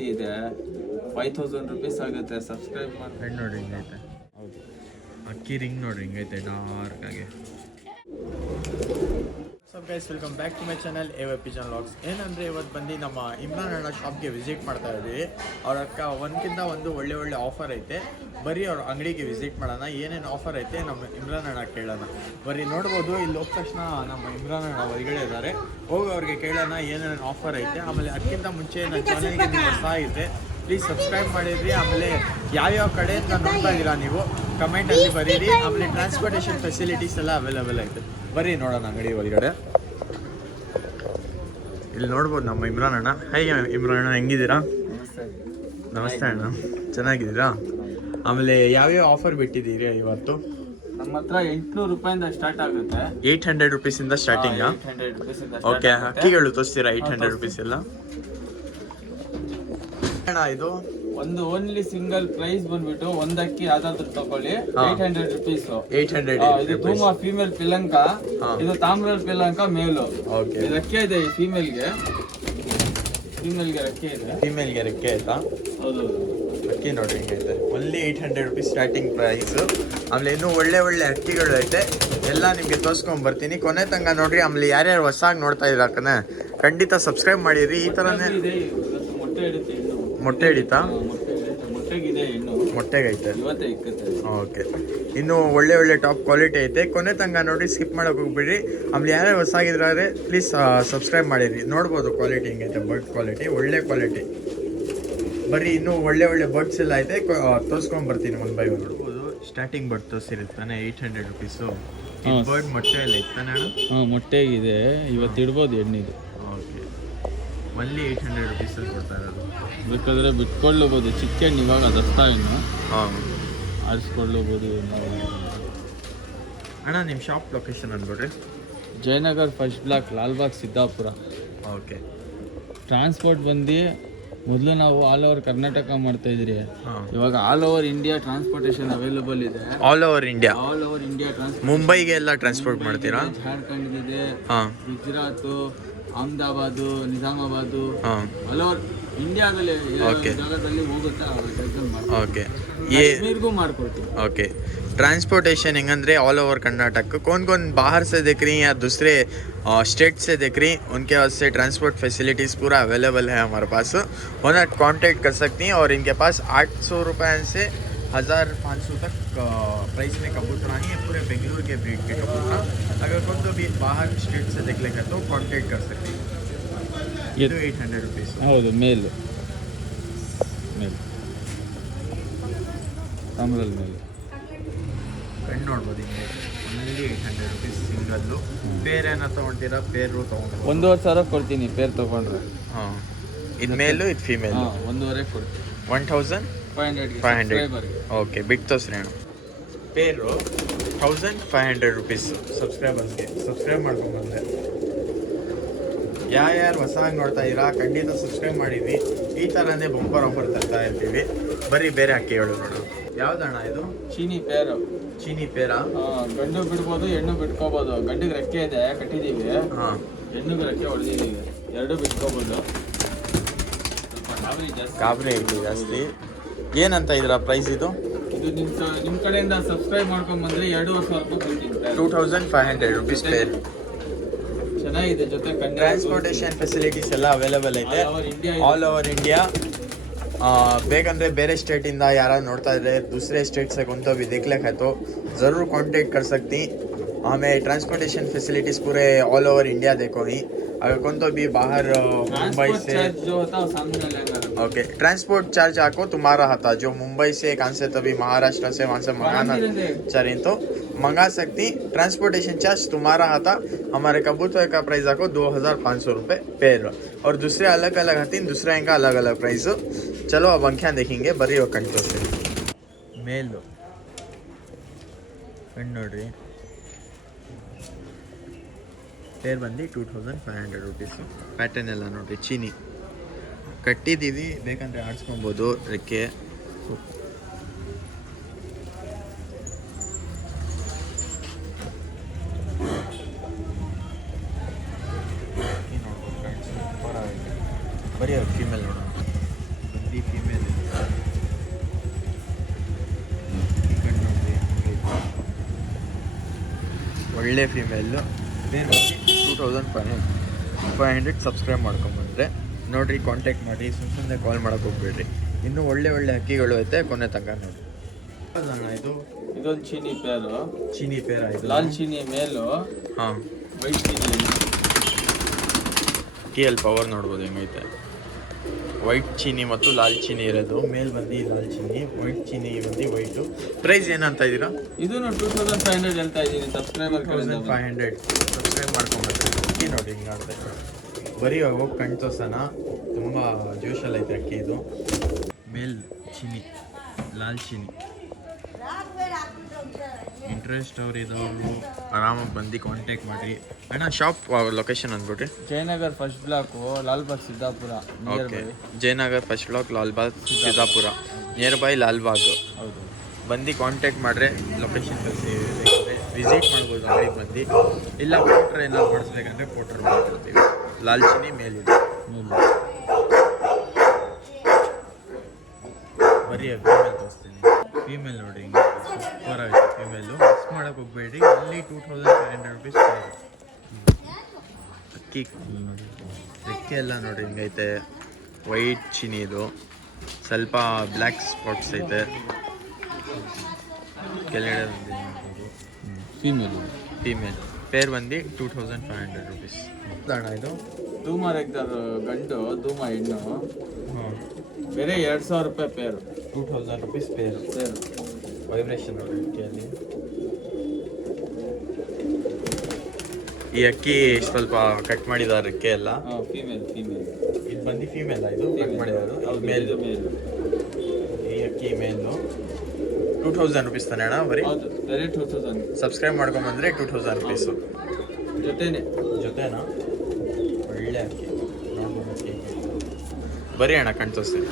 ಜಾಸ್ತಿ ಇದೆ. 5000 rupees ಆಗುತ್ತೆ. ಸಬ್ಸ್ಕ್ರೈಬ್ ಮಾಡಿ. ಹೆಣ್ಣು ನೋಡ್ರಿ ಹಿಂಗೈತೆ. ಹೌದು, ಅಕ್ಕಿ ರಿಂಗ್ ನೋಡ್ರಿ ಹಿಂಗೈತೆ ಡಾರ್ಕ್ ಆಗಿ. So guys, welcome back to my channel pigeon vlogs. ಏನಂದರೆ ಇವತ್ತು ಬಂದು ನಮ್ಮ ಇಮ್ರಾನ್ ಅಣ್ಣ ಶಾಪ್ಗೆ ವಿಸಿಟ್ ಮಾಡ್ತಾ ಇದ್ದೀವಿ. ಅವ್ರ ಅಕ್ಕ ಒಂದಕ್ಕಿಂತ ಒಂದು ಒಳ್ಳೆ ಆಫರ್ ಐತೆ. ಬರೀ ಅವ್ರ ಅಂಗಡಿಗೆ ವಿಸಿಟ್ ಮಾಡೋಣ, ಏನೇನು ಆಫರ್ ಐತೆ ನಮ್ಮ ಇಮ್ರಾನ್ ಅಣ್ಣ ಕೇಳೋಣ. ಬರೀ ನೋಡ್ಬೋದು, ಇಲ್ಲಿ ಹೋದ ತಕ್ಷಣ ನಮ್ಮ ಇಮ್ರಾನ್ ಅಣ್ಣ ಹೊರಗಡೆ ಇದ್ದಾರೆ. ಹೋಗಿ ಅವ್ರಿಗೆ ಕೇಳೋಣ ಏನೇನು ಆಫರ್ ಐತೆ. ಆಮೇಲೆ ಅದಕ್ಕಿಂತ ಮುಂಚೆ ನನ್ನ ಚಾನಲ್ಗೆ ನೀವು ಹೊಸ ಐತೆ, ಪ್ಲೀಸ್ ಸಬ್ಸ್ಕ್ರೈಬ್ ಮಾಡಿದ್ರಿ. ಆಮೇಲೆ ಯಾವ್ಯಾವ ಕಡೆಯಿಂದ ನೋಡ್ತಾ ಇದ್ದೀರಾ ನೀವು ಕಮೆಂಟಲ್ಲಿ ಬರೀರಿ. ಆಮೇಲೆ ಟ್ರಾನ್ಸ್ಪೋರ್ಟೇಷನ್ ಫೆಸಿಲಿಟೀಸ್ ಎಲ್ಲ ಅವೈಲೇಬಲ್ ಐತೆ. ಬರೀ ನೋಡೋಣ ಅಂಗಡಿ ಒಳಗಡೆ. ಇಲ್ಲಿ ನೋಡ್ಬೋದು ನಮ್ಮ ಇಮ್ರಾನ್ ಅಣ್ಣ. ಹೇಗೆ ಇಮ್ರಾನ್ ಅಣ್ಣ, ಹೆಂಗಿದ್ದೀರಾ? ನಮಸ್ತೆ ಅಣ್ಣ, ಚೆನ್ನಾಗಿದ್ದೀರಾ? ಆಮೇಲೆ ಯಾವ್ಯಾವ ಆಫರ್ ಬಿಟ್ಟಿದ್ದೀರಿ ಇವತ್ತು? ನಮ್ಮ ಹತ್ರ 800 ರೂಪಾಯಿಂದ ಸ್ಟಾರ್ಟ್ ಆಗುತ್ತೆ. 800 ರೂಪೀಸಿಂದ ಸ್ಟಾರ್ಟಿಂಗಾ? 800 ರೂಪೀಸಿಂದ. ಓಕೆ, ಅಕ್ಕಿಗಳು ತೋರಿಸ್ತೀರಾ? 800 ರೂಪೀಸ್ ಎಲ್ಲ ಅಣ್ಣ. ಇದು ಒಂದು ಓನ್ಲಿ ಸಿಂಗಲ್ ಪ್ರೈಸ್ ಬಂದ್ಬಿಟ್ಟು ಒಂದಕ್ಕಿ ಯಾವ್ದಾದ್ರು ತಗೊಳ್ಳಿ 800 ರೂಪೀಸ್. 800. ಇದು ತೂಮ ಫೀಮೇಲ್ ಪಿಲಂಕ, ಇದು ತಾಮ್ರಲ್ ಪಿಲಂಕ ಮೇಲು. ಓಕೆ, ರೆಕ್ಕೆ ಇದೆ ಫೀಮೇಲ್ಗೆ ರೆಕ್ಕೆ ಇದೆ. ಫೀಮೇಲ್ಗೆ ರೆಕ್ಕೆ ಆಯ್ತಾ? ಹೌದು, ಅಕ್ಕಿ ನೋಡ್ರಿ ಹಿಂಗೈತೆ. Only 800 rupees starting price. ಆಮೇಲೆ ಇನ್ನೂ ಒಳ್ಳೆ ಅಕ್ಕಿಗಳು ಐತೆ. ಎಲ್ಲ ನಿಮಗೆ ತೋರಿಸ್ಕೊಂಡ್ ಬರ್ತೀನಿ, ಕೊನೆ ತನಕ ನೋಡ್ರಿ. ಆಮೇಲೆ ಯಾರ್ಯಾರು ಹೊಸಾಗಿ ನೋಡ್ತಾ ಇದ್ದಾಕನೆ ಖಂಡಿತ ಸಬ್ಸ್ಕ್ರೈಬ್ ಮಾಡಿರಿ. ಈ ಥರನೇ ಮೊಟ್ಟೆ ಹಿಡಿತಾ? ಮೊಟ್ಟೆಗೈತೆ. ಓಕೆ, ಇನ್ನು ಒಳ್ಳೆ ಟಾಪ್ ಕ್ವಾಲಿಟಿ ಐತೆ. ಕೊನೆ ತನಕ ನೋಡಿ, ಸ್ಕಿಪ್ ಮಾಡೋಕೆ ಹೋಗ್ಬಿಡ್ರಿ. ಆಮೇಲೆ ಯಾರೇ ಹೊಸಾಗಿದ್ರೆ ಪ್ಲೀಸ್ ಸಬ್ಸ್ಕ್ರೈಬ್ ಮಾಡಿರಿ. ನೋಡ್ಬೋದು ಕ್ವಾಲಿಟಿ ಹಿಂಗೈತೆ, ಬರ್ಡ್ ಕ್ವಾಲಿಟಿ ಒಳ್ಳೆ ಕ್ವಾಲಿಟಿ. ಬರೀ ಇನ್ನೂ ಒಳ್ಳೆ ಬರ್ಡ್ಸ್ ಎಲ್ಲ ಐತೆ, ತೋರಿಸ್ಕೊಂಡ್ ಬರ್ತೀನಿ ಒನ್ ಬೈ ಒನ್. ನೋಡ್ಬೋದು, ಸ್ಟಾರ್ಟಿಂಗ್ ಬರ್ಡ್ ತೋರಿಸಿರುತ್ತಾನೆ 800 ರೂಪೀಸು. ಬರ್ಡ್ ಮೊಟ್ಟೆ ಎಲ್ಲ ಇತ್ತಾನೆ ಅಣ್ಣ? ಹಾಂ, ಮೊಟ್ಟೆಗಿದೆ. ಇವತ್ತು ಇಡ್ಬೋದು ಎಣ್ಣಿದು. ಓಕೆ, ಒನ್ಲಿ 800 ರೂಪೀಸಲ್ಲಿ ಕೊಡ್ತಾ ಇರೋದು. ಬೇಕಾದರೆ ಬಿಟ್ಕೊಳ್ಳಬಹುದು. ಚಿಕನ್ ಇವಾಗ ದಸ್ತಾ ಇನ್ನು ಆರಿಸ್ಕೊಳ್ಳಬಹುದು. ಅಣ್ಣ, ನಿಮ್ಮ ಶಾಪ್ ಲೊಕೇಶನ್ ಅಂದ್ಬಿಡ್ರಿ. Jayanagar first block, Lalbagh, Siddapura. Okay, transport ಬಂದು ಮೊದಲು ನಾವು ಆಲ್ ಓವರ್ ಕರ್ನಾಟಕ ಮಾಡ್ತಾ ಇದ್ರಿ. ಇವಾಗ all over India transportation available ಇದೆ. All over India transport. ಮುಂಬೈಗೆ ಎಲ್ಲ ಟ್ರಾನ್ಸ್ಪೋರ್ಟ್ ಮಾಡ್ತೀರಾ? ಜಾರ್ಖಂಡ್ ಇದೆ, ಗುಜರಾತ್, ಅಹಮದಾಬಾದ್, ನಿಜಾಮಾಬಾದ್, ಆಲ್ ಓವರ್ ಇಂಡಿಯಾದಲ್ಲಿ ಜಾಗದಲ್ಲಿ ಹೋಗುತ್ತೆ. ಓಕೆ, ಮಾಡ್ಕೊಡ್ತೀವಿ. ओके, ट्रांसपोर्टेशन हेंगंद्रे ऑल ओवर कर्नाटक कौन बाहर से देख रही हैं या दूसरे स्टेट से देख रही, उनके वास्ते ट्रांसपोर्ट फैसिलिटीज़ पूरा अवेलेबल है हमारे पास. उन्हें कांटेक्ट कर सकती हैं. और इनके पास 800 रुपये से 1500 तक प्राइस में कबूतर ही है, पूरे बेंगलुरु के ब्रीड के कबूतर. अगर कौन तो भी बाहर स्टेट से देख लेगा तो कांटेक्ट कर सकती हैं. ये 800 रुपीज़. ಹೌದು, ಮೇಲ್ ತಾಮ್ರಲ್ಲಿ ಮೇಲ್ ಕಣ್ಣು ನೋಡ್ಬೋದು ಹಿಂಗೆ. Only 800 rupees single. ಪೇರ್ ಏನೋ ತೊಗೊಳ್ತೀರಾ? ಪೇರು ತೊಗೊಂಡು 1500 ಕೊಡ್ತೀನಿ ಪೇರ್ ತೊಗೊಂಡ್ರೆ. ಹಾಂ, ಇದು ಮೇಲು, ಇದು ಫೀಮೇಲು. 1,500 ಕೊಡ್ತೀನಿ. 1500. ಓಕೆ, ಬಿಟ್ಟು ತೋರಿಸ್ರಿ ಅಣ್ಣ. ಪೇರು 1500 ರೂಪೀಸ್. ಸಬ್ಸ್ಕ್ರೈಬರ್ಸ್ಗೆ ಸಬ್ಸ್ಕ್ರೈಬ್ ಮಾಡ್ಕೊಂಡ್ಬಂದೆ. ಯಾರ್ಯಾರು ಹೊಸದಾಗಿ ನೋಡ್ತಾ ಇದ್ದೀರಾ ಖಂಡಿತ ಸಬ್ಸ್ಕ್ರೈಬ್ ಮಾಡಿದ್ವಿ. ಈ ಥರನೇ ಬಂಪರ್ ಆಫರ್ ತರ್ತಾ ಇರ್ತೀವಿ. ಬರೀ ಬೇರೆ ಅಕ್ಕಿಗಳು ನೋಡು. ಯಾವ್ದಣ್ಣ ಇದು? ಚೀನಿ ಪೇರು. ಚೀನಿ ಪೇರಾ? ಗಂಡು ಬಿಡ್ಬೋದು, ಹೆಣ್ಣು ಬಿಟ್ಕೋಬೋದು. ಗಂಡಿಗೆ ರೆಕ್ಕೆ ಇದೆ, ಕಟ್ಟಿದ್ದೀವಿ. ಹಾಂ, ಹೆಣ್ಣಿಗೆ ರೆಕ್ಕೆ ಹೊಡೆದಿದ್ದೀವಿ. ಎರಡು ಬಿಟ್ಕೋಬೋದು. ಗಾಬರಿ ಐತಿ ಜಾಸ್ತಿ. ಏನಂತ ಇದ್ರ ಪ್ರೈಸ್ ಇದು? ಇದು ನಿಮ್ಮ ಕಡೆಯಿಂದ ಸಬ್ಸ್ಕ್ರೈಬ್ ಮಾಡ್ಕೊಂಡು ಬಂದರೆ 2500 ರೂಪಾಯಿ ಕೊಡ್ತೀನಿ. 2500 ರೂಪೀಸ್ ಪೇರ್. ಚೆನ್ನಾಗಿದೆ. ಜೊತೆ ಟ್ರಾನ್ಸ್ಪೋರ್ಟೇಷನ್ ಫೆಸಿಲಿಟೀಸ್ ಎಲ್ಲ ಅವೈಲೇಬಲ್ ಐತೆ ಆಲ್ ಓವರ್ ಇಂಡಿಯಾ. ಬೇಕಂದರೆ ಬೇರೆ स्टेटिंदा यार नोड़ता है दूसरे स्टेट से कौन तो भी देख लेगा तो ज़रूर कांटेक्ट कर सकती. हमें ट्रांसपोर्टेशन फैसिलिटीज़ पूरे ऑल ओवर इंडिया देखो ही. अगर कौन तो भी बाहर मुंबई से जो होता है सामने लगेगा. ओके, ट्रांसपोर्ट चार्ज आपको तुम्हारा आता. जो मुंबई से कहाँ से तभी महाराष्ट्र से वहाँ से मंगाना चाहिए तो मंगा सकती. ट्रांसपोर्टेशन चार्ज तुम्हारा आता. हमारे कबूतर का प्राइस आपको 2500 रुपये पेयर. और दूसरे अलग अलग आती, दूसरे इनका अलग अलग प्राइस. चलो अब अंख्या देखेंगे. बरी वो कंट्रोल से मेलो कण्ण नोड्री. पेर बंदी 2500 रुपीस. पैटर्न ಎಲ್ಲ ನೋಡ್ರಿ, ಚೀನಿ ಕಟ್ಟಿದ್ದೀವಿ. ಬೇಕಂದ್ರೆ ಆಡಿಸ್ಕೊಬೋದು ರೆಕ್ಕೆ. ಬರೀ ಫೀಮೇಲ್ ನೋಡೋಣ. ಒಳ್ಳೆ ಫೀಮೇಲು. ಬೇರೆ 2500 ಸಬ್ಸ್ಕ್ರೈಬ್ ಮಾಡ್ಕೊಂಬಂದ್ರೆ ನೋಡಿರಿ, ಕಾಂಟ್ಯಾಕ್ಟ್ ಮಾಡಿ. ಸುಮ್ಮನೆ ಕಾಲ್ ಮಾಡೋಕೆ ಹೋಗ್ಬೇಡ್ರಿ. ಇನ್ನೂ ಒಳ್ಳೆ ಹಕ್ಕಿಗಳು ಐತೆ, ಕೊನೆ ತನಕ ನೋಡಿ. ಇದು ಇದೊಂದು ಚೀನಿ ಪೇರು, ಚೀನಿ ಪೇರ್ ಆಯಿತು. ಲಾಲ್ ಚೀನಿ ಮೇಲು, ಹಾಂ, ವೈಟ್ ಚೀನಿ. ಅಕ್ಕಿಯಲ್ಲಿ ಪವರ್ ನೋಡ್ಬೋದು ಹೆಂಗೈತೆ. ವೈಟ್ ಚೀನಿ ಮತ್ತು ಲಾಲ್ ಚೀನಿ ಇರೋದು. ಮೇಲ್ ಬಂದು ಲಾಲ್ ಚೀನಿ, ವೈಟ್ ಚೀನಿ ಬಂದು ವೈಟು. ಪ್ರೈಸ್ ಏನಂತ ಇದ್ದೀರಾ? ಇದನ್ನು 2500 ಹೇಳ್ತಾ ಇದ್ದೀನಿ. ಸಬ್ಸ್ಕ್ರೈಬರ್ 2500 ಸಬ್ಸ್ಕ್ರೈಬ್ ಮಾಡ್ಕೊಂಡ್ರೆ ಅಕ್ಕಿ ನೋಡಿ ಹಿಂಗೆ ಆಡ್ತಾ ಬರೀ ಹೋಗಿ ಕಣ್ ತೋರ್ಸೋಣ. ತುಂಬ ಜೋಶಲ್ಲಿ ಐತೆ ಅಕ್ಕಿ ಇದು. ಮೇಲ್ ಚೀನಿ, ಲಾಲ್ ಚೀನಿ. ಇಂಟ್ರೆಸ್ಟ್ ಅವ್ರು ಇದ್ದವರು ಆರಾಮಾಗಿ ಬಂದು ಕಾಂಟ್ಯಾಕ್ಟ್ ಮಾಡಿರಿ. ಅಣ್ಣ ಶಾಪ್ ಲೊಕೇಶನ್ ಅಂದ್ಬಿಟ್ರಿ? Jayanagar first block, Lalbagh Siddapura. Okay, Jayanagar first block, Lalbagh Siddapura, near by Lalbagh. ಹೌದು, ಬಂದು ಕಾಂಟ್ಯಾಕ್ಟ್ ಮಾಡಿದ್ರೆ ಲೊಕೇಶನ್ ಕಳಿಸಿ ವಿಸಿಟ್ ಮಾಡ್ಬೋದು ಅಂಗಡಿಗೆ ಬಂದು. ಇಲ್ಲ ಪೋಟ್ರ್ ಏನಾದ್ರು ಮಾಡಿಸ್ಬೇಕಂದ್ರೆ ಪೋಟ್ರ್ ಮಾಡ್ಕೊಡ್ತೀವಿ. ಲಾಲ್ ಚೀನಿ ಮೇಲಿದೆ. ಬರೀ ಫೀಮೇಲ್ ತೋರಿಸ್ತೀನಿ. ಫೀಮೇಲ್ ನೋಡಿ ಹಿಂಗೆ ಸೂಪರ್ ಆಗಿದೆ ಫೀಮೇಲು. ಮಿಸ್ ಮಾಡೋಕೆ ಹೋಗ್ಬೇಡಿ. ಅಲ್ಲಿ 2500 ರುಪೀಸ್ ಅಕ್ಕಿ ನೋಡಿ. ರೆಕ್ಕೆ ಎಲ್ಲ ನೋಡಿ ಹಿಂಗೈತೆ. ವೈಟ್ ಚೀನಿ ಇದು, ಸ್ವಲ್ಪ ಬ್ಲ್ಯಾಕ್ ಸ್ಪಾಟ್ಸ್ ಐತೆ ಕೆಳಗಡೆ. ಫೀಮೇಲ್ ಪೇರ್ ಬಂದು 2500 ರುಪೀಸ್. ಅಣ್ಣ ಇದು ಧೂಮ ರೆಗ್ದರ್ ಗಂಡು, ಧೂಮ ಹೆಣ್ಣು. ಹಾಂ, ಬೇರೆ 2000 ರೂಪಾಯಿ ಪೇರು. 2000 ರುಪೀಸ್ ಪೇರು. ವೈಬ್ರೇಷನ್ ನೋಡಿ ಅಕ್ಕಿಯಲ್ಲಿ. ಈ ಅಕ್ಕಿ ಸ್ವಲ್ಪ ಕಟ್ ಮಾಡಿದ್ದಾರೆ ಅಕ್ಕಿ ಎಲ್ಲ. ಫೀಮೇಲ್ ಇದು ಬಂದು ಫೀಮೇಲ್. ಇದು ಕಟ್ ಮಾಡಿದ್ದಾರೆ. ಮೇಲು. ಈ ಅಕ್ಕಿ ಮೇಲು 2000 ರುಪೀಸ್ ತಾನೆ ಅಣ್ಣ? ಬರೀ ಬೇರೆ 2000. ಸಬ್ಸ್ಕ್ರೈಬ್ ಮಾಡ್ಕೊಂಬಂದ್ರೆ 2000 ರುಪೀಸು ಜೊತೆನಾ? ಒಳ್ಳೆ ಅಕ್ಕಿ ನೋಡ್ಬೋದು. ಅಕ್ಕಿ ಬರೀ ಅಣ್ಣ ಕಣ್ ತೋರಿಸ್ತೀನಿ.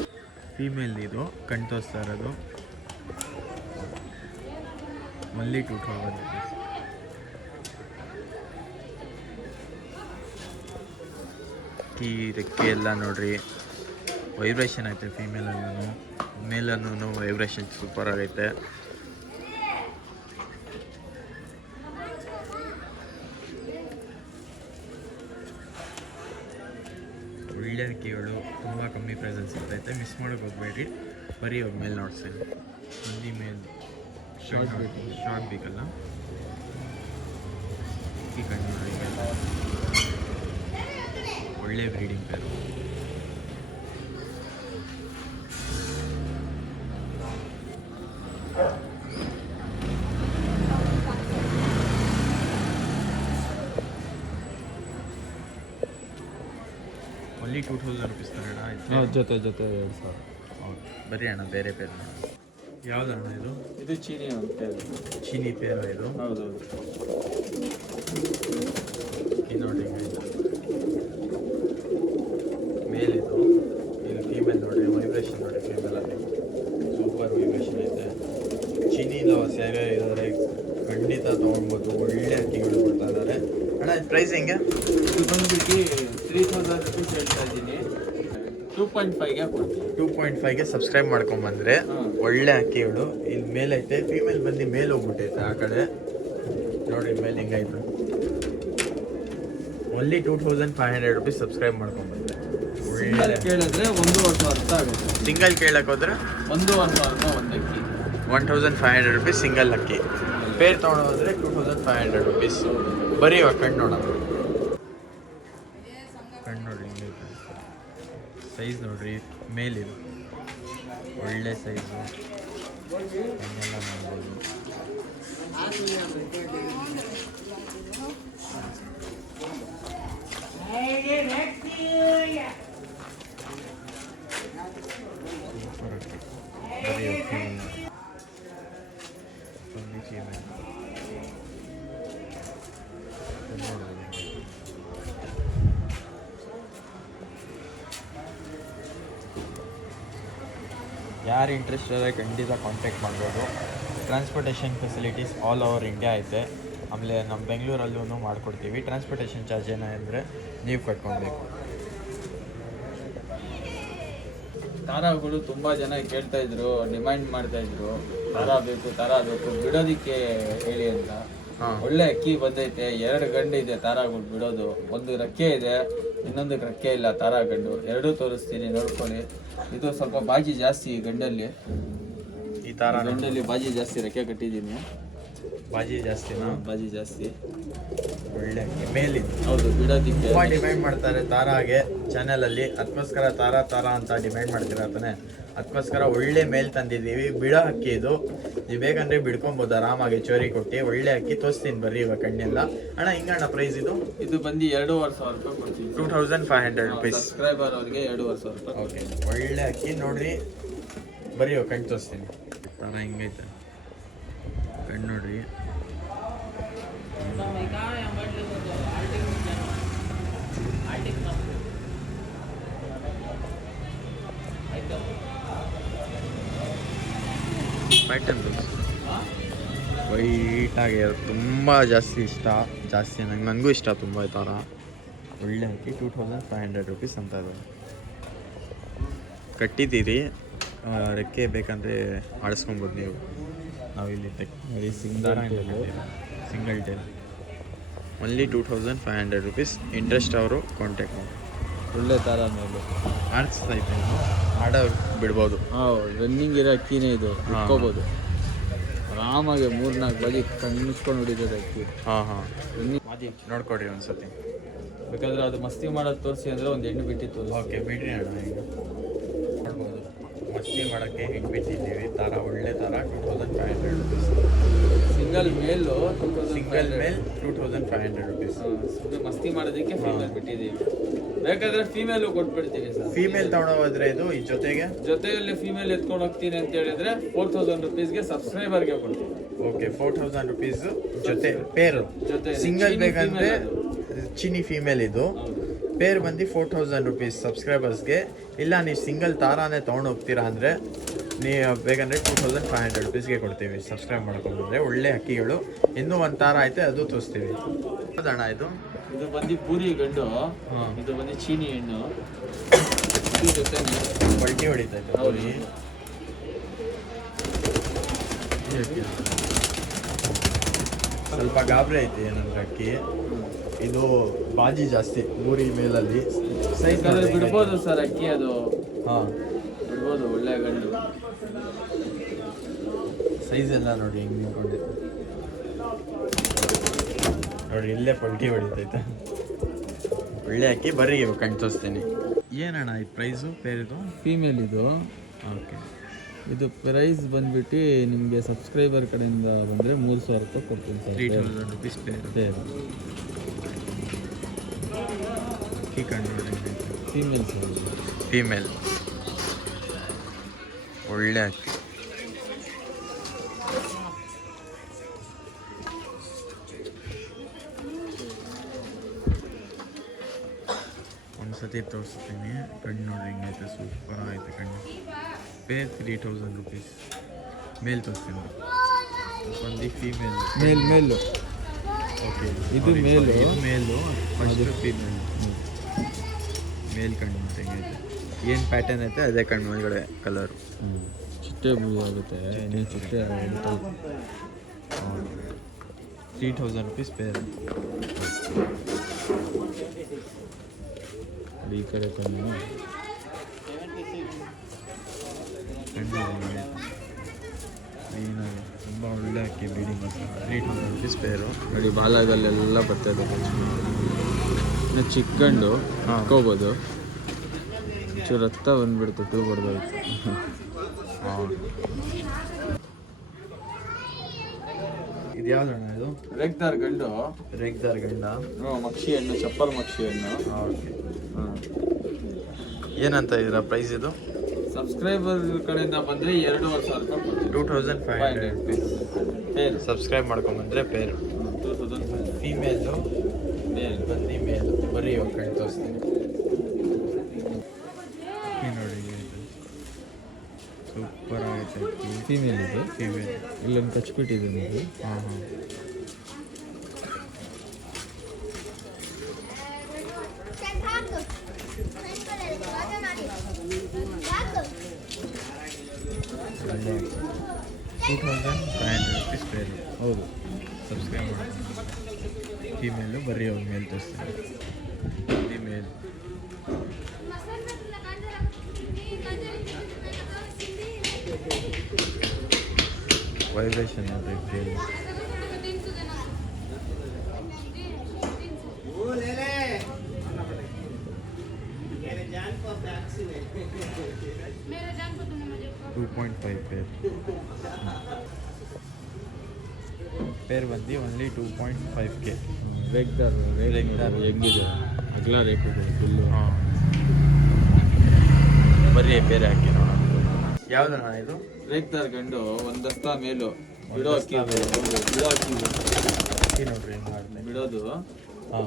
ಫೀಮೇಲ್ ಇದು ಕಣ್ ತೋರಿಸ್ತಾ ಇರೋದು. Only 2000 rupees. ಅಕ್ಕಿ ರೆಕ್ಕೆ ಎಲ್ಲ ನೋಡ್ರಿ, ವೈಬ್ರೇಷನ್ ಐತೆ ಫೀಮೇಲಲ್ಲೂ. ಮೇಲನ್ನು ವೈಬ್ರೇಷನ್ ಸೂಪರ್ ಆಗೈತೆ. ಒಳ್ಳೆ ಅಕ್ಕಿಗಳು ತುಂಬ ಕಮ್ಮಿ ಪ್ರೈಸಲ್ಲಿ ಸಿಗ್ತೈತೆ. ಮಿಸ್ ಮಾಡೋಕೆ ಹೋಗ್ಬೇಡ್ರಿ. ಬರೀ ಹೋಗಿ ಮೇಲೆ ನೋಡ್ತೀನಿ. ಹಿಂದಿ ಮೇಲೆ ಶಾರ್ಟ್ ಬೇಕಲ್ಲ. ಅಕ್ಕಿ ಕಣ್ಣು ನೋಡಿ, ಒಳ್ಳೆ ಬ್ರೀಡಿಂಗ್ ಪೇರು. ಒನ್ಲಿ 2000 ರುಪೀಸ್ ತರೋಣ. ಜೊತೆ 2000. ಹೌದು, ಬರೀ ಅಣ್ಣ ಬೇರೆ ಪೇರ್. ಯಾವ್ದಣ್ಣ ಇದು? ಇದು ಚೀನಿ ಪೇರು. ಚೀನಿ ಪೇರು ಇದು? ಹೌದೌದು. ಇದು ನೋಡಿ ಮೇಲಿದು. ಇದು ಫೀಮೇಲ್ ನೋಡಿ, ವೈಬ್ರೇಷನ್ ನೋಡಿ ಫೀಮೇಲಲ್ಲಿ ಸೂಪರ್ ವೈಬ್ರೇಷನ್ ಐತೆ. ಚೀನಿ ಲವರ್ಸ್ ಯಾರ್ಯಾರು ಇದ್ದಾರೆ ಖಂಡಿತ ತೊಗೊಳ್ಬೋದು. ಒಳ್ಳೆ ಅಕ್ಕಿಗಳು ಕೊಡ್ತಾ ಇದ್ದಾರೆ. ಅಣ್ಣ ಇದು ಪ್ರೈಸ್ ಹೆಂಗೆ? ಇದು ಬಂದ್ಬಿಟ್ಟು 3000 ರುಪೀಸ್ ಹೇಳ್ತಾ ಇದ್ದೀನಿ. 2.5ಗೆ ಕೊಡ್ತೀನಿ. 2.5ಗೆ ಸಬ್ಸ್ಕ್ರೈಬ್ ಮಾಡ್ಕೊಂಬಂದ್ರೆ ಒಳ್ಳೆ ಅಕ್ಕಿಗಳು. ಇಲ್ಲಿ ಮೇಲೈತೆ. ಫೀಮೇಲ್ ಬಂದು ಮೇಲೆ ಹೋಗ್ಬಿಟ್ಟೈತೆ ಆ ಕಡೆ ನೋಡಿ. ಮೇಲೆ ಹಿಂಗಾಯ್ತು. ಒನ್ಲಿ 2500 ರುಪೀಸ್ ಸಬ್ಸ್ಕ್ರೈಬ್ ಮಾಡ್ಕೊಂಬಂದ್ರೆ ಒಳ್ಳೆ. ಕೇಳಿದ್ರೆ 1,500 ಆಗುತ್ತೆ. ಸಿಂಗಲ್ ಕೇಳಕ್ಕೆ ಹೋದ್ರೆ 1,500 ಒಂದು ಅಕ್ಕಿ. 1500 ರುಪೀಸ್ ಸಿಂಗಲ್ ಅಕ್ಕಿ. ಪೇರ್ ತೊಗೊಂಡೋದ್ರೆ 2500 ರುಪೀಸ್. ಬರೀ ಇವಾಗ ಕಣ್ಣು ನೋಡೋಣ. ಕಣ್ಣು ನೋಡ್ರಿ ಹಿಂಗೈತೆ. ಸೈಜ್ ನೋಡ್ರಿ, ಮೇಲಿದು ಒಳ್ಳೆ ಸೈಜು. ಹಂಗೆಲ್ಲ ಮಾಡ್ಬೋದು. ಯಾರು ಇಂಟ್ರೆಸ್ಟ್ ಇದ್ದರೆ ಖಂಡಿತ ಕಾಂಟ್ಯಾಕ್ಟ್ ಮಾಡ್ಬೋದು. Transportation facilities all over India ಐತೆ. ಆಮೇಲೆ ನಮ್ಮ ಬೆಂಗಳೂರಲ್ಲೂ ಮಾಡಿಕೊಡ್ತೀವಿ. ಟ್ರಾನ್ಸ್ಪೋರ್ಟೇಷನ್ ಚಾರ್ಜ್ ಏನಾದರೆ ನೀವು ಕಟ್ಕೊಳ್ಬೇಕು. ತಾರಾಗಳು ತುಂಬ ಜನ ಕೇಳ್ತಾಯಿದ್ರು, ಡಿಮ್ಯಾಂಡ್ ಮಾಡ್ತಾಯಿದ್ರು, ತಾರಾ ಬೇಕು ಬಿಡೋದಕ್ಕೆ ಹೇಳಿ ಅಂತ. ಒಳ್ಳೆ ಅಕ್ಕಿ ಬಂದೈತೆ. 2 ಗಂಡು ಇದೆ ತಾರಾಗಳು ಬಿಡೋದು, ಒಂದು ರೆಕ್ಕೆ ಇದೆ, ಇನ್ನೊಂದಕ್ಕೆ ರೆಕ್ಕೆ ಇಲ್ಲ. ತಾರಾ ಗಂಡು ಎರಡೂ ತೋರಿಸ್ತೀನಿ, ನೋಡ್ಕೊಳ್ಳಿ. ಇದು ಸ್ವಲ್ಪ ಬಾಜಿ ಜಾಸ್ತಿ ಈ ಗಂಡಲ್ಲಿ. ಈ ತರ ಗಂಡಲ್ಲಿ ಬಾಜಿ ಜಾಸ್ತಿ, ರೆಕ್ಕೆ ಕಟ್ಟಿದ್ದೀನಿ. ಬಾಜಿ ಜಾಸ್ತಿನಾ? ಬಾಜಿ ಜಾಸ್ತಿ. ಒಳ್ಳೆ ಮೇಲಿದ್ದು. ಹೌದು, ಬಿಡೋದಿಕ್ಕೆ ತುಂಬ ಡಿಮ್ಯಾಂಡ್ ಮಾಡ್ತಾರೆ ತಾರಾಗೆ ಚಾನಲಲ್ಲಿ. ಅದಕ್ಕೋಸ್ಕರ ತಾರಾ ಅಂತ ಡಿಮ್ಯಾಂಡ್ ಮಾಡ್ತಿರತ್ತಾನೆ. ಅದಕ್ಕೋಸ್ಕರ ಒಳ್ಳೆ ಮೇಲ್ ತಂದಿದ್ದೀವಿ. ಬಿಡೋ ಅಕ್ಕಿ ಇದು. ನೀವು ಬೇಕಂದ್ರೆ ಬಿಡ್ಕೊಬೋದು ಆರಾಮಾಗಿ ಚೋರಿ ಕೊಟ್ಟು. ಒಳ್ಳೆ ಅಕ್ಕಿ ತೋರಿಸ್ತೀನಿ ಬರ್ರಿ ಇವಾಗ ಕಣ್ಣೆಲ್ಲ. ಅಣ್ಣ ಹಿಂಗಣ್ಣ ಪ್ರೈಸ್ ಇದು? ಇದು ಬಂದು 2,500 ರೂಪಾಯಿ ಕೊಡ್ತೀವಿ. 2500 ರುಪೀಸ್. ಸಬ್ಸ್ಕ್ರೈಬರ್ ಅವ್ರಿಗೆ 2,500 ರೂಪಾಯಿ. ಓಕೆ, ಒಳ್ಳೆ ಅಕ್ಕಿ ನೋಡ್ರಿ. ಬರೀ ಇವಾಗ ಕಣ್ಣು ತೋರಿಸ್ತೀನಿ. ತಾರ ಹಿಂಗೈತೆ ಕಣ್ಣು ನೋಡ್ರಿ. ಪ್ಯಾಟರ್ನ್ ವೈಟಾಗಿ ತುಂಬ ಜಾಸ್ತಿ ಇಷ್ಟ. ಜಾಸ್ತಿ ನನಗೂ ಇಷ್ಟ ತುಂಬ ಈ ಥರ. ಒಳ್ಳೆ ಹಾಕಿ 2500 ರುಪೀಸ್ ಅಂತ ಇದೆ. ಕಟ್ಟಿದ್ದೀರಿ, ರೆಕ್ಕೆ ಬೇಕಂದರೆ ಆಡಿಸ್ಕೊಬೋದು ನೀವು. ನಾವಿಲ್ಲಿ single tail only 2500 rupees. Interest ಅವರು ಕಾಂಟ್ಯಾಕ್ಟ್ ಮಾಡಿ. ಒಳ್ಳೆ ತಾರ ಮೇಲೆ ಆಡಿಸ್ತೈತೆ, ಆಡೋ ಬಿಡ್ಬೋದು. ರನ್ನಿಂಗ್ ಇರೋ ಅಕ್ಕಿನೇ ಇದು, ಇಟ್ಕೋಬೋದು ಆರಾಮಾಗಿ. 3-4 ಬಾಜಿ ಕಣ್ಣಿಸ್ಕೊಂಡು ಹೊಡಿತದೆ ಅಕ್ಕಿ. ರನ್ನಿಂಗ್ ನೋಡ್ಕೊಡ್ರಿ ಒಂದ್ಸತಿ. ಬೇಕಾದ್ರೆ ಅದು ಮಸ್ತಿ ಮಾಡೋದು ತೋರಿಸಿ ಅಂದರೆ ಒಂದು ಹೆಣ್ಣು ಬಿಟ್ಟಿತ್ತು. ಓಕೆ, ಬಿಡ್ರಿ ಅಣ್ಣ. ಈಗ ನೋಡ್ಬೋದು, ಮಸ್ತಿ ಮಾಡೋಕ್ಕೆ ಹೆಂಗೆ ಬಿಟ್ಟಿದ್ದೀವಿ. ತಾರ ಒಳ್ಳೆ ತಾರ 2500 ರುಪೀಸ್. ಸಿಂಗಲ್ ಮೇಲು ಸಿಂಗಲ್ ಮೇಲ್ 2500 ರುಪೀಸ್. ಮಸ್ತಿ ಮಾಡೋದಕ್ಕೆ ಫೀಮೇಲ್ ಬಿಟ್ಟಿದ್ದೀವಿ. ಬೇಕಾದ್ರೆ ಫೀಮೇಲು ಕೊಟ್ಬಿಡ್ತೀವಿ ಸರ್. ಫೀಮೇಲ್ ತಗೊಂಡೋದ್ರೆ ಇದು ಈ ಜೊತೆಯಲ್ಲಿ ಫೀಮೇಲ್ ಎತ್ಕೊಂಡು ಹೋಗ್ತೀನಿ ಅಂತ ಹೇಳಿದ್ರೆ 4,000 ರುಪೀಸ್ಗೆ ಸಬ್ಸ್ಕ್ರೈಬರ್ಗೆ ಕೊಡ್ತೀವಿ. ಓಕೆ, 4,000 ರುಪೀಸ್ ಜೊತೆ ಪೇರು. ಜೊತೆ ಸಿಂಗಲ್ ಬೇಕಂದ್ರೆ ಚಿನಿ ಫೀಮೇಲ್ ಇದು. ಪೇರ್ ಬಂದು 4,000 ರುಪೀಸ್ ಸಬ್ಸ್ಕ್ರೈಬರ್ಸ್ಗೆ. ಇಲ್ಲ ನೀವು ಸಿಂಗಲ್ ತಾರಾನೇ ತೊಗೊಂಡು ಹೋಗ್ತೀರಾ ಅಂದರೆ ನೀವು ಬೇಕಂದರೆ 2500 ರುಪೀಸ್ಗೆ ಕೊಡ್ತೀವಿ ಸಬ್ಸ್ಕ್ರೈಬ್ ಮಾಡ್ಕೊಂಡ್ಬಂದರೆ. ಒಳ್ಳೆ ಅಕ್ಕಿಗಳು. ಇನ್ನೂ ಒಂದು ತಾರ ಐತೆ, ಅದು ತೋರಿಸ್ತೀವಿ. ಹೌದಣ್ಣ ಇದು? ಇದು ಬಂದು ಪೂರಿ ಗಂಡು, ಇದು ಬಂದು ಚೀನಿ ಹೆಣ್ಣು. ಇದು ಜೊತೆ ಪಲ್ಟಿ ಹೊಡಿತೈತೆ. ಹೌದು. ಸ್ವಲ್ಪ ಗಾಬರಿ ಐತಿ ಏನಂದ್ರೆ ಅಕ್ಕಿ ಇದು ಬಾಜಿ ಜಾಸ್ತಿ ಊರಿ ಮೇಲಲ್ಲಿ. ಸೈಜ್ ಬಿಡ್ಬೋದು ಸರ್ ಅಕ್ಕಿ, ಅದು ಬಿಡ್ಬೋದು. ಒಳ್ಳೆ ಗಂಡು ಸೈಜ್ ಎಲ್ಲ ನೋಡಿ ಹೆಂಗೆ ನಿಂತ್ಕೊಂಡಿತ್ತು ನೋಡಿ. ಇಲ್ಲೇ ಪಲ್ಟಿ ಹೊಡಿತೈತೆ. ಒಳ್ಳೆ ಅಕ್ಕಿ. ಬರ್ರಿ ಕಣ್ ತೋರಿಸ್ತೀನಿ. ಏನಣ್ಣ ಇದು ಪ್ರೈಸು ಪೇರಿದು? ಫೀಮೇಲ್ ಇದು. ಓಕೆ, ಇದು ಪ್ರೈಸ್ ಬಂದ್ಬಿಟ್ಟು ನಿಮಗೆ ಸಬ್ಸ್ಕ್ರೈಬರ್ ಕಡೆಯಿಂದ ಬಂದರೆ 3,000 ರೂಪಾಯಿ ಕೊಡ್ತೀನಿ ಸರ್. 3,000 rupees pair. ಅಕ್ಕಿ ಕಣ್ಣು ನೋಡಿ. Female sir. ಫೀಮೇಲ್. ಒಳ್ಳೆ ಅಕ್ಕಿ. ಒಂದ್ಸತಿ ತೋರಿಸ್ತೀನಿ. ಕಣ್ಣು ನೋಡಿ ಹೆಂಗೈತೆ, ಸೂಪರ್ ಆಯ್ತು ಕಣ್ಣು. Peer 3,000 rupees. ಮೇಲ್ ತೋರಿಸ್ತೀನಿ. ಒಂದು ಫೀಮೇಲ್. ಮೇಲು. ಓಕೆ, ಇದು ಮೇಲು. ಮೇಲು ಫಸ್ಟ್ ಫೀಮೇಲ್. ಮೇಲ್ ಕಣ್ಣು ಅಂತ ಹೆಂಗೈತೆ. ಏನು ಪ್ಯಾಟರ್ನ್ ಐತೆ ಅದೇ ಕಣ್ಣು ಒಳಗಡೆ ಕಲರು. ಚಿಟ್ಟೆ ಬುಳಿ ಆಗುತ್ತೆ. ಚಿಟ್ಟೆ 3,000 ರುಪೀಸ್ ಪೇರ್. ಈ ಕಡೆ ಕಣ್ಣು ಕ್ಲೀನಾಗಿ ತುಂಬ ಒಳ್ಳೆ ಅಕ್ಕಿ. ಬೀಡಿಂಗ್ 3,000 ರುಪೀಸ್ ಪೇರು. ನೋಡಿ, ಬಾಲದಲ್ಲೆಲ್ಲ ಬರ್ತದೆ. ಇನ್ನು ಚಿಕ್ಕಂಡು ಹಾಕೋಬೋದು. ಚೂರು ರಕ್ತ ಬಂದ್ಬಿಡುತ್ತೆ, ತಿಳ್ಕೊಡ್ದಾಯ್ತು. ಇದು ಯಾವ್ದಣ್ಣ ಇದು? ರೇಗ್ದಾರ್ ಗಂಡು. ರೇಗ್ದಾರ್ ಗಂಡ. ಮಕ್ಷಿ ಹಣ್ಣು, ಚಪ್ಪಲ್ ಮಕ್ಷಿ ಹಣ್ಣು. ಓಕೆ. ಏನಂತ ಇದರ ಪ್ರೈಸ್ ಇದು? ಸಬ್ಸ್ಕ್ರೈಬರ್ ಕಡೆಯಿಂದ ಬಂದರೆ 2,500 ರೂಪಾಯಿ. 2,500 ರುಪೀಸ್ ಪೇರ್. ಸಬ್ಸ್ಕ್ರೈಬ್ ಮಾಡ್ಕೊಂಬಂದರೆ ಪೇರು. 2,500. ಫೀಮೇಲು ಮೇಲ್. ಬಂದು ಮೇಲು. ಬರೀ ಇವಾಗ ಕಣ್ಣು ತೋರಿಸ್ತೀನಿ. ನೋಡಿ, ಸೂಪರ್ ಆಗೈತೆ ಅಕ್ಕಿ. ಫೀಮೇಲ್ ಇದು. ಫೀಮೇಲ್. ಇಲ್ಲೊಂದು ಕಚ್ಬಿಟ್ಟಿದೆ ನೀವು. ಹಾಂ. ಒಳ್ಳೆ 2,500 ರುಪೀಸ್ ಪೇರು. ಹೌದು. ಸಬ್ಸ್ಕ್ರೈಬ್ ಮಾಡಿ. ಫೀಮೇಲು ಬರ್ರಿ ಅವ್ರ ಮೇಲೆ ತೋರಿಸ್ತೀನಿ. ಫೀಮೇಲ್ ವೈಬ್ರೇಷನ್ ನೋಡ್ರಿ ಫೀಲ್. ಟೂ 2.5 ಪೇರ್ ಬಂದು ಓನ್ಲಿ 2.5K. ರೇಗ್ದಾರ್ ಹೆಂಗಿದೆ ಅಗ್ಲ ರೇಖೆಗಳು ಫುಲ್ಲು. ಹಾಂ ಬರ್ರಿ ಬೇರೆ ಹಾಕಿ ನೋಡೋಣ. ಯಾವ್ದಣ್ಣ ಇದು? ರೇಗ್ದಾರ್ ಗಂಡು ಒಂದು ದಸ್ತಾ ಮೇಲು ಬಿಡೋ ಅಕ್ಕಿ. ಬಿಡೋ ಅಕ್ಕಿ ಅಕ್ಕಿ ನೋಡ್ರಿ ಹೆಂಗೆ ಮಾಡಿದೆ ಬಿಡೋದು. ಹಾಂ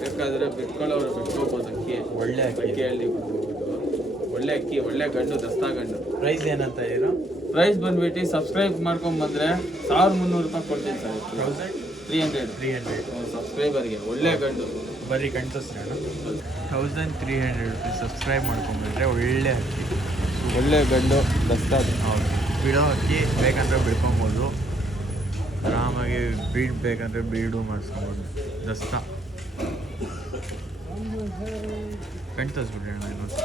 ಬೇಕಾದ್ರೆ ಬಿಟ್ಕೊಳ್ಳೋರು ಬಿಟ್ಕೋಬೋದು ಅಕ್ಕಿ. ಒಳ್ಳೆ ಅಕ್ಕಿ. ಅಕ್ಕಿಯಲ್ಲಿ ಒಳ್ಳೆ ಅಕ್ಕಿ, ಒಳ್ಳೆ ಗಂಡು, ದಸ್ತಾ ಗಂಡು. ಪ್ರೈಸ್ ಏನಂತ ಇರೋ? ಪ್ರೈಸ್ ಬಂದ್ಬಿಟ್ಟು ಸಬ್ಸ್ಕ್ರೈಬ್ ಮಾಡ್ಕೊಂಡ್ ಬಂದ್ರೆ 1300 ರೂಪಾಯಿ ಕೊಡ್ತೀನಿ ಸರ್. 300 ಸಬ್ಸ್ಕ್ರೈಬರ್ಗೆ ಒಳ್ಳೆ ಗಂಡು. ಬರೀ ಕಣ್ತೋಸ್ರಿ ಅಣ್ಣ. 1300 ರೂಪೀಸ್ ಸಬ್ಸ್ಕ್ರೈಬ್ ಮಾಡ್ಕೊಂಡ್ಬಿಟ್ರೆ ಒಳ್ಳೆ ಅಕ್ಕಿ, ಒಳ್ಳೆ ಗಂಡು, ದಸ್ತಾ. ಹೌದು, ಬಿಡೋ ಅಕ್ಕಿ ಬೇಕಂದ್ರೆ ಬಿಡ್ಕೊಬೋದು. ಆರಾಮಾಗಿ ಬೀಡ್ ಬೇಕಂದ್ರೆ ಬೀಡು ಮಾಡಿಸ್ಕೊಬೋದು. ದಸ್ತಾ ಕಣ್ ತೋರಿಸ್ಬಿಡ್ರಿ ಅಣ್ಣ ಇನ್ನೊಂದು.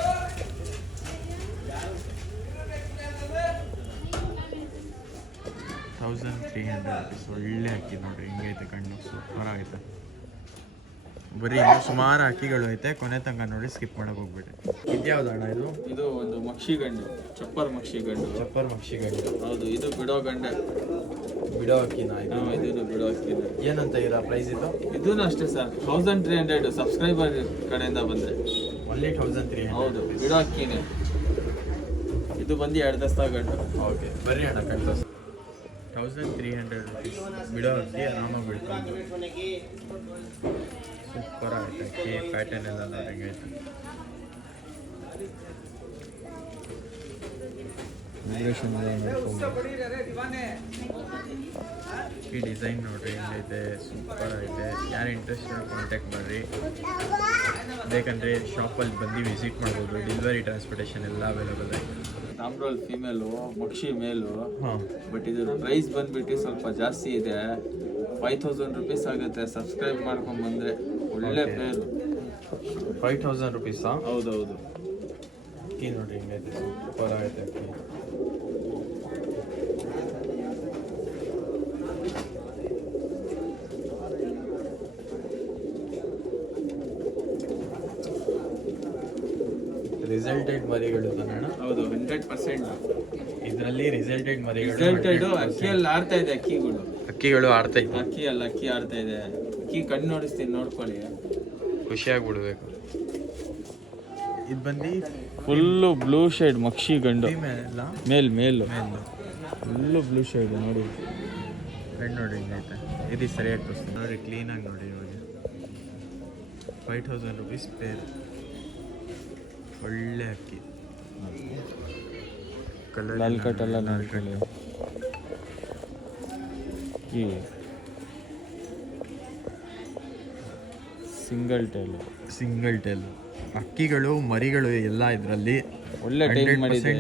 1300 ರೂಪೀಸ್ ಒಳ್ಳೆ ಅಕ್ಕಿ ನೋಡ್ರಿ ಹಿಂಗೈತೆ. ಕಣ್ಣು ಸೂಪರ್ ಆಗೈತೆ. ಬರೀ ಇನ್ನೂ ಸುಮಾರು ಅಕ್ಕಿಗಳು ಐತೆ, ಕೊನೆ ತನಕ ನೋಡಿ ಸ್ಕಿಪ್ ಮಾಡಕ್ಕೆ ಹೋಗ್ಬಿಟ್ಟೆ. ಇದ್ಯಾವ್ದು ಅಣ್ಣ ಇದು? ಇದು ಒಂದು ಮಕ್ಷಿ ಗಂಡು, ಚಪ್ಪರ್ ಮಕ್ಷಿ ಗಂಡು. ಚಪ್ಪರ್ ಮಕ್ಷಿ ಗಂಡು. ಹೌದು, ಇದು ಬಿಡೋ ಗಂಡೆ. ಬಿಡೋ ಅಕ್ಕಿನ ಇದು? ಇದನ್ನು ಬಿಡೋ ಅಕ್ಕಿನ. ಏನಂತ ಇರೋ ಪ್ರೈಸ್ ಇದು? ಇದೂ ಅಷ್ಟೇ ಸರ್, 1300 ಸಬ್ಸ್ಕ್ರೈಬರ್ ಕಡೆಯಿಂದ ಬಂದರೆ. ಒನ್ಲಿ 1300. ಹೌದು, ಬಿಡೋ ಅಕ್ಕಿನೇ. ಇದು ಬಂದು 2 ದಸ್ತಾ ಗಂಡು. ಓಕೆ ಬರ್ರಿ ಅಣ್ಣ ಕಣ್ತೋ. 1300 ರೂಪೀಸ್ ಬಿಡೋ ಅಕ್ಕಿ ಆರಾಮಾಗಿ ಬಿಡ್ಕೊಂಡು. ಸೂಪರ್ ಆಗುತ್ತೆ ಅಕ್ಕಿ. ಪ್ಯಾಟರ್ನ್ ಎಲ್ಲ ನೋಡಿ ಹೆಂಗೈತೆ. ಈ ಡಿಸೈನ್ ನೋಡ್ರಿ ಹೆಂಗೈತೆ, ಸೂಪರ್ ಐತೆ. ಯಾರು ಇಂಟ್ರೆಸ್ಟ್ ಕಾಂಟ್ಯಾಕ್ಟ್ ಮಾಡಿರಿ. ಬೇಕಂದರೆ ಶಾಪಲ್ಲಿ ಬಂದು ವಿಸಿಟ್ ಮಾಡ್ಬೋದು. ಡೆಲಿವರಿ ಟ್ರಾನ್ಸ್ಪೋರ್ಟೇಷನ್ ಎಲ್ಲ ಅವೈಲೇಬಲ್ ಐತೆ. ತಾಮ್ರೋಲ್ ಫೀಮೇಲು, ಮಕ್ಷಿ ಮೇಲು. ಹಾಂ, ಬಟ್ ಇದು ಪ್ರೈಸ್ ಬಂದ್ಬಿಟ್ಟು ಸ್ವಲ್ಪ ಜಾಸ್ತಿ ಇದೆ. 5000 ರೂಪೀಸ್ ಆಗುತ್ತೆ ಸಬ್ಸ್ಕ್ರೈಬ್ ಮಾಡ್ಕೊಂಡು ಬಂದರೆ. ಒಳ್ಳೆ ಪೇರು. 5000 ರೂಪೀಸಾ? ಹೌದೌದು. ಅಕ್ಕಿ ನೋಡ್ರಿ ಹಿಂಗೈತೆ, ಸೂಪರ್ ಆಗೈತೆ ಅಕ್ಕಿ. ರಿಸಲ್ಟೆಡ್ ಮರಿಗಳು ತಾನಣ್ಣ? ಹೌದು, 100%. ಇದರಲ್ಲಿ ರಿಸಲ್ಟೆಡ್ ಮರಿಗಳು. ರಿಸಲ್ಟೆಡ್ ಅಕ್ಕಿಯಲ್ಲಿ ಆಡ್ತಾ ಇದೆ ಅಕ್ಕಿಗಳು. ಅಕ್ಕಿಗಳು ಆಡ್ತೈತೆ. ಅಕ್ಕಿ ಆಡ್ತಾ ಇದೆ. ಅಕ್ಕಿ ಕಣ್ಣು ನೋಡಿಸ್ತೀನಿ, ನೋಡ್ಕೊಳ್ಳಿ. ಖುಷಿಯಾಗಿ ಬಿಡ್ಬೇಕು. ಇದು ಬಂದು ಫುಲ್ಲು ಬ್ಲೂ ಶೇಡ್ ಮಕ್ಷಿ ಗಂಡು. ಮೇಲ ಮೇಲು ಮೇಲು ಫುಲ್ಲು ಬ್ಲೂ ಶೇಡ್ ನೋಡಿ. ಕಣ್ಣು ನೋಡಿ ಹಿಂಗೈತೆ. ಇದು ಸರಿಯಾಗಿ ತೋರಿಸ್ತೀನಿ ನೋಡಿ, ಕ್ಲೀನಾಗಿ ನೋಡಿ. ಇವಾಗ 5000 ರೂಪೀಸ್ ಪೇರ್. ಒಳ್ಳೆ ಅಕ್ಕಿ. ಕಲರ್ ಲಾಲ್ ಕಟ್ ಎಲ್ಲ ನೋಡ್ಕೊಳ್ಳಿ. ಈ ಸಿಂಗಲ್ ಟೇಲು ಅಕ್ಕಿಗಳು, ಮರಿಗಳು ಎಲ್ಲ ಇದರಲ್ಲಿ ಒಳ್ಳೆ ಟೈಮ್ ಮಾಡಿದೆ.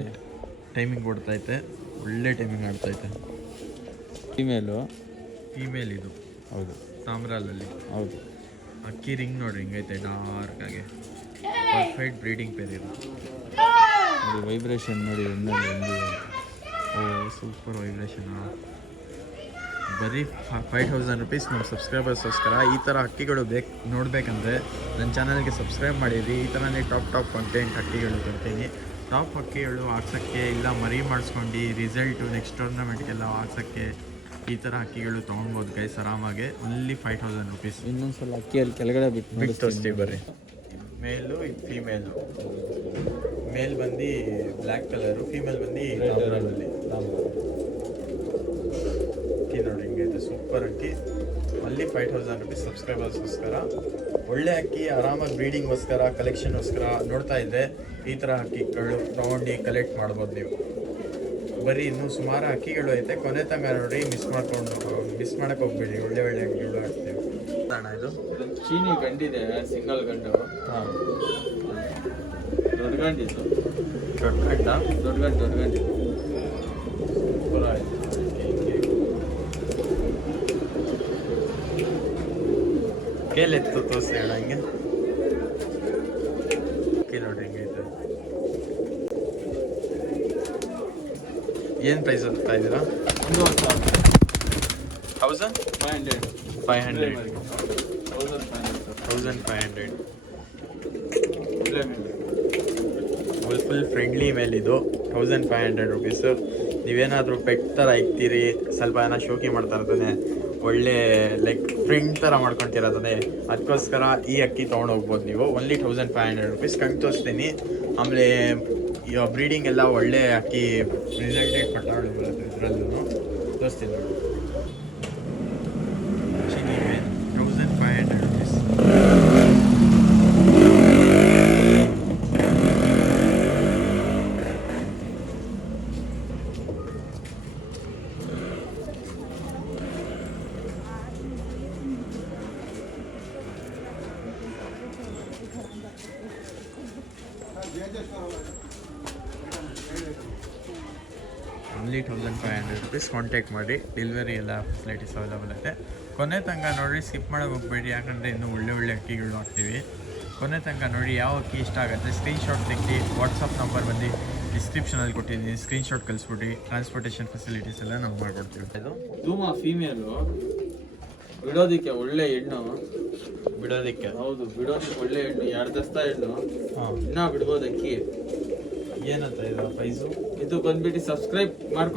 ಟೈಮಿಂಗ್ ಕೊಡ್ತೈತೆ, ಒಳ್ಳೆ ಟೈಮಿಂಗ್ ಆಡ್ತೈತೆ. ಫೀಮೇಲ್ ಇದು. ಹೌದು, ತಾಮ್ರಾಲಲ್ಲಿ. ಹೌದು. ಅಕ್ಕಿ ರಿಂಗ್ ನೋಡ್ರಿ ಹಿಂಗೈತೆ, ಡಾರ್ಕ್ ಆಗಿ. ಪರ್ಫೆಕ್ಟ್ ಬ್ರೀಡಿಂಗ್ ಪೇರ್ ಇದು. ನೋಡಿ ವೈಬ್ರೇಷನ್ ನೋಡಿ. ಓ ಸೂಪರ್ ವೈಬ್ರೇಷನ್. ಬರೀ 5000 ರೂಪೀಸ್ ನಮ್ಮ ಸಬ್ಸ್ಕ್ರೈಬರ್ಸ್ಗೋಸ್ಕರ. ಈ ಥರ ಅಕ್ಕಿಗಳು ನೋಡಬೇಕಂದ್ರೆ ನನ್ನ ಚಾನಲ್ಗೆ ಸಬ್ಸ್ಕ್ರೈಬ್ ಮಾಡಿರಿ. ಈ ಥರನೇ ಟಾಪ್ ಕಂಟೆಂಟ್ ಅಕ್ಕಿಗಳು ಕೊಡ್ತೀನಿ. ಟಾಪ್ ಅಕ್ಕಿಗಳು ಹಾಕ್ಸೋಕ್ಕೆ, ಇಲ್ಲ ಮರಿ ಮಾಡಿಸ್ಕೊಂಡು ರಿಸಲ್ಟು ನೆಕ್ಸ್ಟ್ ಟೂರ್ನಮೆಂಟ್ಗೆಲ್ಲ ಹಾಕ್ಸೋಕ್ಕೆ ಈ ಥರ ಅಕ್ಕಿಗಳು ತೊಗೊಳ್ಬೋದು ಗೈಸ್ ಆರಾಮಾಗೆ. Only 5000 rupees. ಇನ್ನೊಂದ್ಸಲ ಅಕ್ಕಿಯಲ್ಲಿ ಕೆಳಗಡೆ ಬಿಟ್ಟು ತೋರಿಸ್ತೀವಿ ಬರ್ರಿ. ಮೇಲು, ಇದು ಫೀಮೇಲು. ಮೇಲ್ ಬಂದು ಬ್ಲ್ಯಾಕ್ ಕಲರು, ಫೀಮೇಲ್ ಬಂದು ತಾಮ್ರಲ್ಲಿ. ಅಕ್ಕಿ ನೋಡಿ ಹಿಂಗೈತೆ, ಸೂಪರ್ ಅಕ್ಕಿ. ಅಲ್ಲಿ 5000 ರೂಪೀಸ್ ಸಬ್ಸ್ಕ್ರೈಬರ್ಸ್ಗೋಸ್ಕರ. ಒಳ್ಳೆ ಅಕ್ಕಿ, ಆರಾಮಾಗಿ ಬ್ರೀಡಿಂಗ್ಗೋಸ್ಕರ, ಕಲೆಕ್ಷನ್ಗೋಸ್ಕರ ನೋಡ್ತಾ ಇದ್ದರೆ ಈ ಥರ ಅಕ್ಕಿಗಳು ತೊಗೊಂಡು ಕಲೆಕ್ಟ್ ಮಾಡ್ಬೋದು ನೀವು. ಬರೀ ಇನ್ನೂ ಸುಮಾರು ಅಕ್ಕಿಗಳು ಐತೆ, ಕೊನೆ ತನಕ ನೋಡಿ. ಮಿಸ್ ಮಾಡೋಕ್ಕೆ ಹೋಗ್ಬೇಡಿ. ಒಳ್ಳೆ ಅಕ್ಕಿಗಳು ಹಾಕ್ತೀವಿ. ಅಣ್ಣ ಇದು ಚೀನಿ ಗಂಡಿದೆ, ಸಿಂಗಲ್ ಗಂಡು. ಹಾಂ, ದೊಡ್ಡ ಗಂಡಿದ್ದು. ದೊಡ್ಡ ಗಂಡು. ಸೂಪರ್ ಆಯ್ತು. ಸ್ಕೇಲ್ ಎತ್ತು ತೋರಿಸಿ ಅಣ್ಣ ಹಿಂಗೆ. ಸ್ಕೇಲ್ ನೋಡ್ರಿ ಹೆಂಗೈತೆ. ಏನು ಪ್ರೈಸ್ ಅಂತ ಇದ್ದೀರಾ? 1500 1500 ಫುಲ್ ಫ್ರೆಂಡ್ಲಿ ಮೇಲಿದು 1500 ರುಪೀಸು. ನೀವೇನಾದರೂ ಪೆಟ್ ಥರ ಇಕ್ತೀರಿ, ಸ್ವಲ್ಪ ಏನೋ ಶೋಕಿ ಮಾಡ್ತಾ ಇರ್ತಾನೆ, ಒಳ್ಳೆ ಲೈಕ್ ಫ್ರೆಂಡ್ ಥರ ಮಾಡ್ಕೊತಿರೋದೇ, ಅದಕ್ಕೋಸ್ಕರ ಈ ಅಕ್ಕಿ ತೊಗೊಂಡು ಹೋಗ್ಬೋದು ನೀವು. Only 1500 rupees. ಕಂಡು ತೋರಿಸ್ತೀನಿ. ಆಮೇಲೆ ಬ್ರೀಡಿಂಗ್ ಎಲ್ಲ ಒಳ್ಳೆ ಅಕ್ಕಿ ರಿಸಲ್ಟೆಡ್ ಪಟ್ಟಾಡು ಬರುತ್ತೆ ಇದರಲ್ಲೂ. ತೋರಿಸ್ತೀನಿ ನೋಡಿ. 1500 ರುಪೀಸ್. Only 1500 rupees. ಕಾಂಟ್ಯಾಕ್ಟ್ ಮಾಡಿ. ಡೆಲಿವರಿ ಎಲ್ಲ ಫೆಸಿಲಿಟೀಸ್ ಅವೈಲಬಲ್ ಐತೆ. ಕೊನೆ ತನಕ ನೋಡಿ, ಸ್ಕಿಪ್ ಮಾಡೋಕೆ ಹೋಗ್ಬೇಡಿ, ಯಾಕಂದರೆ ಇನ್ನೂ ಒಳ್ಳೆ ಅಕ್ಕಿಗಳು ಹಾಕ್ತೀವಿ. ಕೊನೆ ತನಕ ನೋಡಿ. ಯಾವ ಅಕ್ಕಿ ಇಷ್ಟ ಆಗುತ್ತೆ ಸ್ಕ್ರೀನ್ಶಾಟ್ ತೆಗ್ದು ವಾಟ್ಸಪ್ ನಂಬರ್ ಬಂದು ಡಿಸ್ಕ್ರಿಪ್ಷನಲ್ಲಿ ಕೊಟ್ಟಿದ್ದೀನಿ, ಸ್ಕ್ರೀನ್ಶಾಟ್ ಕಳಿಸ್ಬಿಟ್ಟು ಟ್ರಾನ್ಸ್ಪೋರ್ಟೇಷನ್ ಫೆಸಿಲಿಟೀಸ್ ಎಲ್ಲ ನಾವು ಮಾಡ್ಕೊಡ್ತೀವಿ. ಇದು ಧೂಮ ಫೀಮೇಲು, ಬಿಡೋದಕ್ಕೆ ಒಳ್ಳೆ ಹೆಣ್ಣು. ಬಿಡೋದಕ್ಕೆ? ಹೌದು, ಬಿಡೋದಕ್ಕೆ ಒಳ್ಳೆ ಹೆಣ್ಣು. 2 ದಸ್ತ ಹೆಣ್ಣು. ಇನ್ನೂ ಬಿಡ್ಬೋದು ಅಕ್ಕಿ. ಏನಂತ ಇದು ಪ್ರೈಸು? ಇದು ಬಂದ್ಬಿಟ್ಟು ಸಬ್ಸ್ಕ್ರೈಬ್ ಮಾಡ್ಕೊ.